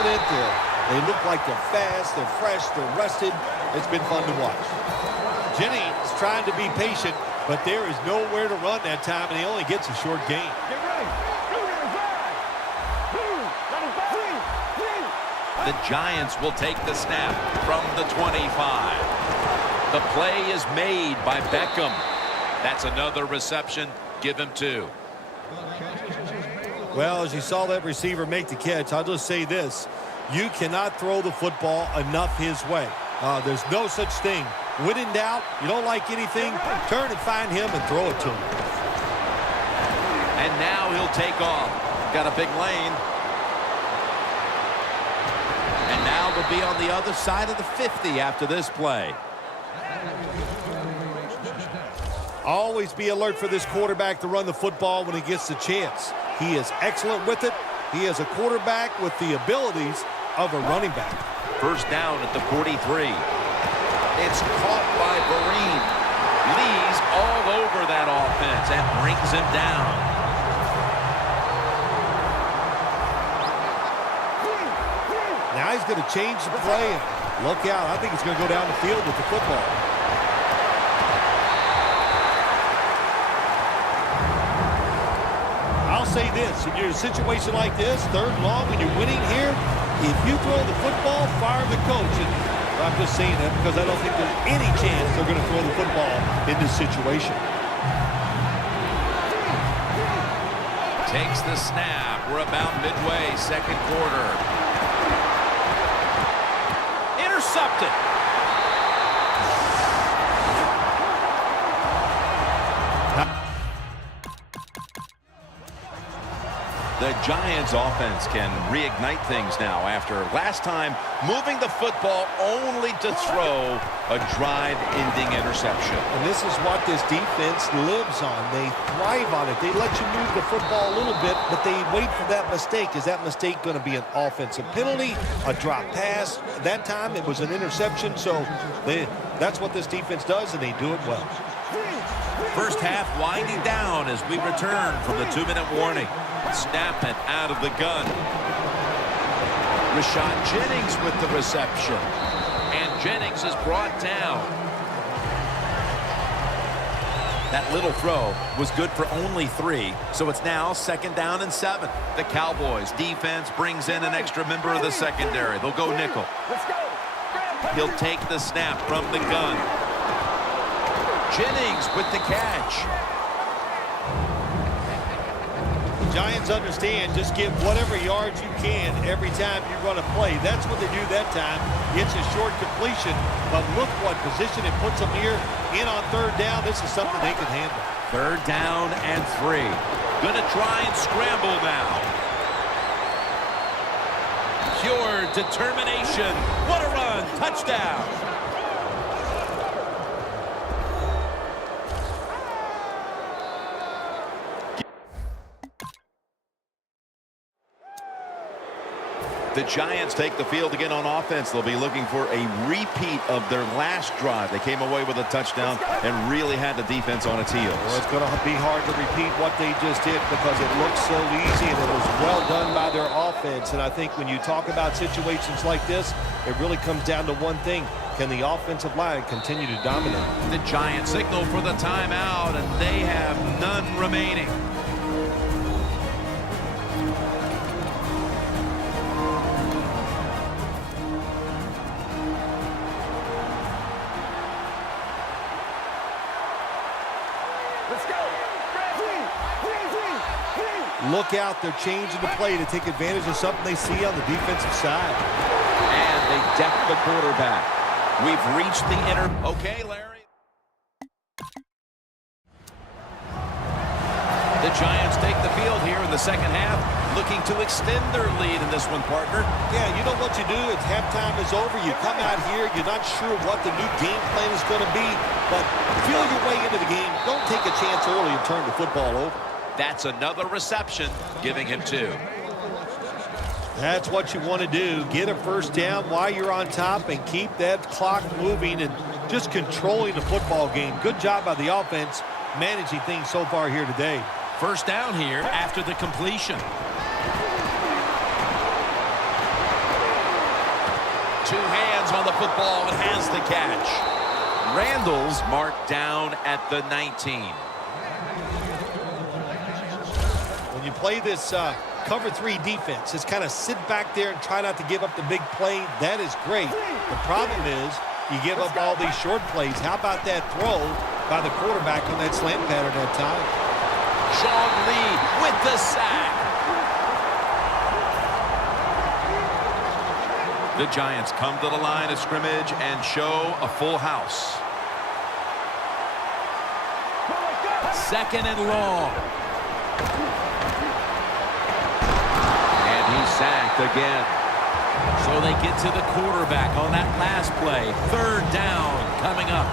confident. They look like they're fast, they're fresh, they're rested. It's been fun to watch. Jennings trying to be patient, but there is nowhere to run that time, and he only gets a short gain. The Giants will take the snap from the 25. The play is made by Beckham. That's another reception. Give him 2. Well, as you saw that receiver make the catch, I'll just say this. You cannot throw the football enough his way. There's no such thing. When in doubt, you don't like anything, turn and find him and throw it to him. And now he'll take off. Got a big lane. And now they'll be on the other side of the 50 after this play. Always be alert for this quarterback to run the football when he gets the chance. He is excellent with it. He is a quarterback with the abilities of a running back. First down at the 43. It's caught by Vereen. Lee's all over that offense and brings him down. Now he's going to change the play. Look out. I think he's going to go down the field with the football. I'll say this. If you're in a situation like this, 3rd and long, when you're winning here, if you throw the football, fire the coach. And I'm just saying that because I don't think there's any chance they're going to throw the football in this situation. Takes the snap. We're about midway, 2nd quarter. Intercepted. The Giants offense can reignite things now after last time moving the football only to throw a drive-ending interception. And this is what this defense lives on. They thrive on it. They let you move the football a little bit, but they wait for that mistake. Is that mistake going to be an offensive penalty, a drop pass? That time it was an interception, so that's what this defense does, and they do it well. First half winding down as we return from the 2-minute warning. Snap it out of the gun. Rashad Jennings with the reception. And Jennings is brought down. That little throw was good for only 3, so it's now 2nd down and 7. The Cowboys defense brings in an extra member of the secondary. They'll go nickel. He'll take the snap from the gun. Jennings with the catch. Giants understand just get whatever yards you can every time you run a play. That's what they do that time. It's a short completion, but look what position it puts them here in on 3rd down. This is something they can handle. 3rd down and 3. Gonna try and scramble now. Pure determination. What a run. Touchdown. The Giants take the field again on offense. They'll be looking for a repeat of their last drive. They came away with a touchdown and really had the defense on its heels. Well, it's going to be hard to repeat what they just did because it looks so easy and it was well done by their offense. And I think when you talk about situations like this, it really comes down to one thing. Can the offensive line continue to dominate? The Giants signal for the timeout, and they have none remaining. Look out, they're changing the play to take advantage of something they see on the defensive side. And they deck the quarterback. We've reached the Okay, Larry. The Giants take the field here in the 2nd half, looking to extend their lead in this one, partner. Yeah, you know what you do? It's halftime is over. You come out here, you're not sure what the new game plan is going to be, but feel your way into the game. Don't take a chance early and turn the football over. That's another reception, giving him 2. That's what you want to do. Get a 1st down while you're on top and keep that clock moving and just controlling the football game. Good job by the offense managing things so far here today. 1st down here after the completion. 2 hands on the football and has the catch. Randall's marked down at the 19. When you play this cover 3 defense, it's kind of sit back there and try not to give up the big play. That is great. The problem is you give up all these short plays. How about that throw by the quarterback on that slant pattern that time? Sean Lee with the sack. The Giants come to the line of scrimmage and show a full house. 2nd and long. And he's sacked again. So they get to the quarterback on that last play. 3rd down coming up.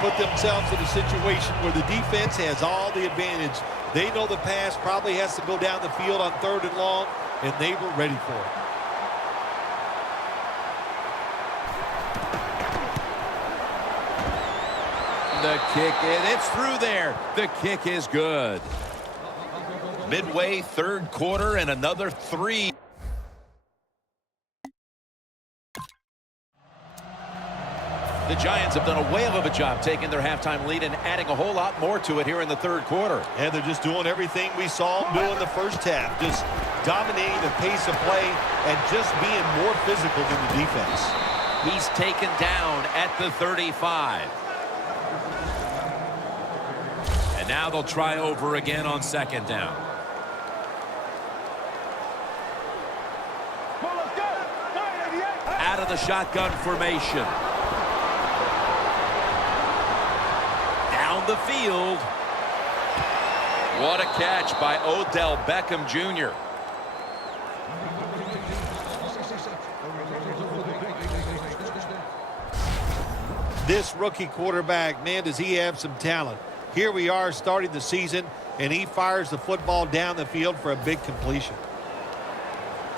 Put themselves in a situation where the defense has all the advantage. They know the pass probably has to go down the field on 3rd and long, and they were ready for it. The kick, it's through there. The kick is good. Midway 3rd quarter and another 3. The Giants have done a whale of a job taking their halftime lead and adding a whole lot more to it here in the 3rd quarter. And they're just doing everything we saw them do in the first half. Just dominating the pace of play and just being more physical than the defense. He's taken down at the 35. And now they'll try over again on 2nd down. Out of the shotgun formation. The field. What a catch by Odell Beckham Jr. This rookie quarterback, man, does he have some talent. Here we are starting the season, and he fires the football down the field for a big completion.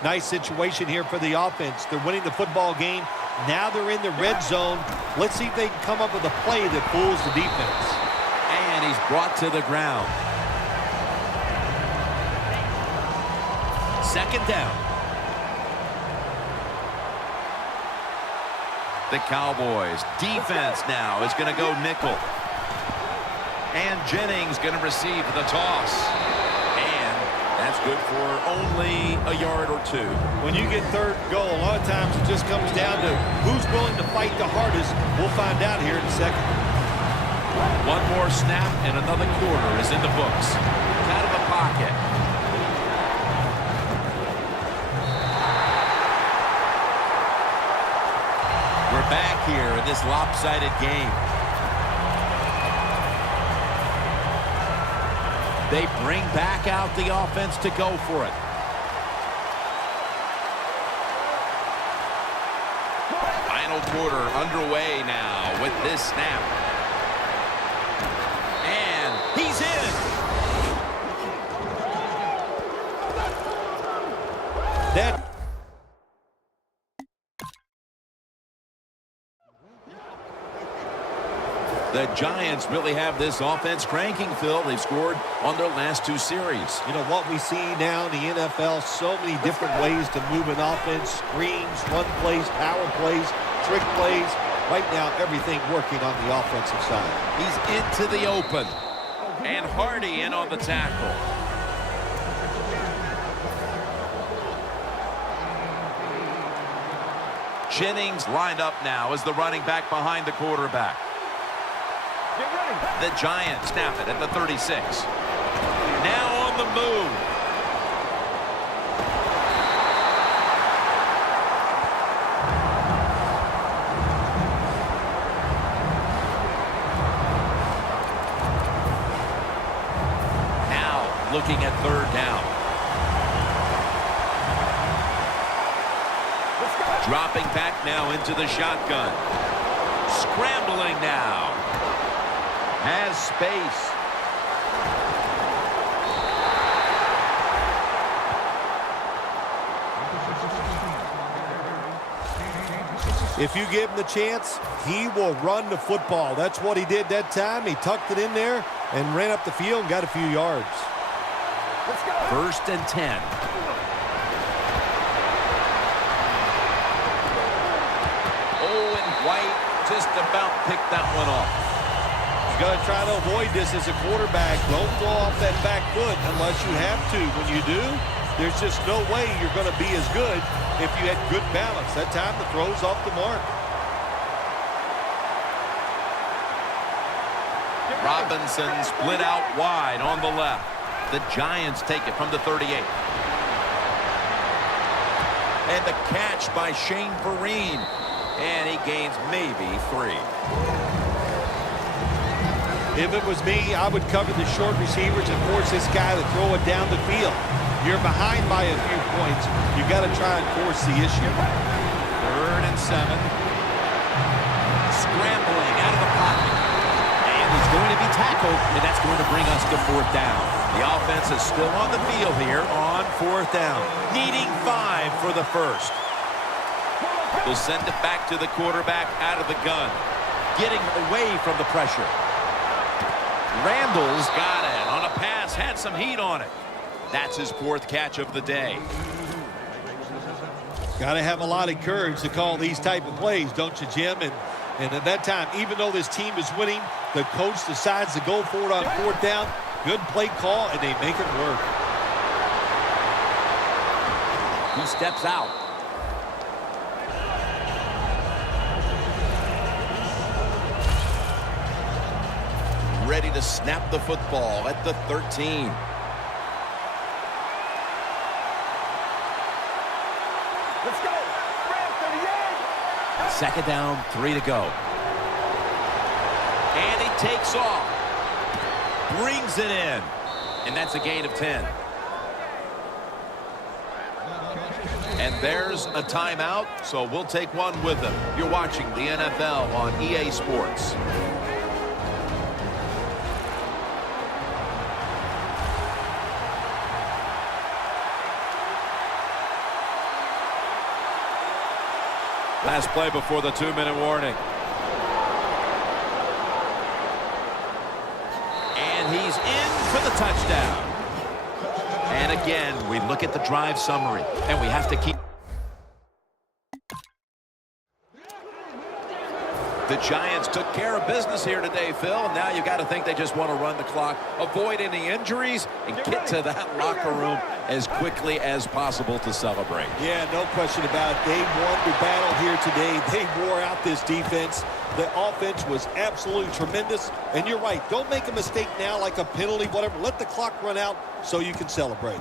Nice situation here for the offense. They're winning the football game. Now they're in the red zone. Let's see if they can come up with a play that fools the defense. And he's brought to the ground. 2nd down. The Cowboys defense now is going to go nickel. And Jennings going to receive the toss. And that's good for only a yard or 2. When you get 3rd and goal, a lot of times it just comes down to who's willing to fight the hardest. We'll find out here in a second. One more snap and another quarter is in the books. Out of the pocket. We're back here in this lopsided game. They bring back out the offense to go for it. Final quarter underway now with this snap. He's in. The Giants really have this offense cranking, Phil. They've scored on their last 2 series. You know what we see now in the NFL, so many different ways to move an offense, screens, run plays, power plays, trick plays. Right now, everything working on the offensive side. He's into the open. And Hardy in on the tackle. Jennings lined up now as the running back behind the quarterback. The Giants snap it at the 36. Now on the move. Looking at 3rd down. Dropping back now into the shotgun. Scrambling now. Has space. If you give him the chance, he will run the football. That's what he did that time. He tucked it in there and ran up the field and got a few yards. Let's go. 1st and 10. White just about picked that one off. You got to try to avoid this as a quarterback. Don't throw off that back foot unless you have to. When you do, there's just no way you're going to be as good if you had good balance. That time the throw's off the mark. Robinson split out wide on the left. The Giants take it from the 38. And the catch by Shane Vereen. And he gains maybe 3. If it was me, I would cover the short receivers and force this guy to throw it down the field. You're behind by a few points. You got to try and force the issue. 3rd and 7. Scrambling out of the pocket. And he's going to be tackled, and that's going to bring us to 4th down. The offense is still on the field here on 4th down. Needing 5 for the first. They'll send it back to the quarterback out of the gun. Getting away from the pressure. Randall's got it on a pass. Had some heat on it. That's his 4th catch of the day. Got to have a lot of courage to call these type of plays, don't you, Jim? And at that time, even though this team is winning, the coach decides to go for it on 4th down. Good play call, and they make it work. He steps out. Ready to snap the football at the 13. Let's go. 2nd down, 3 to go. And he takes off. Brings it in. And that's a gain of 10. And there's a timeout, so we'll take one with them. You're watching the NFL on EA Sports. Last play before the 2-minute warning. And he's in for the touchdown. And again, we look at the drive summary, and we have to keep. The Giants took care of business here today, Phil. And now you got to think they just want to run the clock, avoid any injuries, and get to that locker room as quickly as possible to celebrate. Yeah, no question about it. They won the battle here today. They wore out this defense. The offense was absolutely tremendous. And you're right. Don't make a mistake now like a penalty, whatever. Let the clock run out so you can celebrate.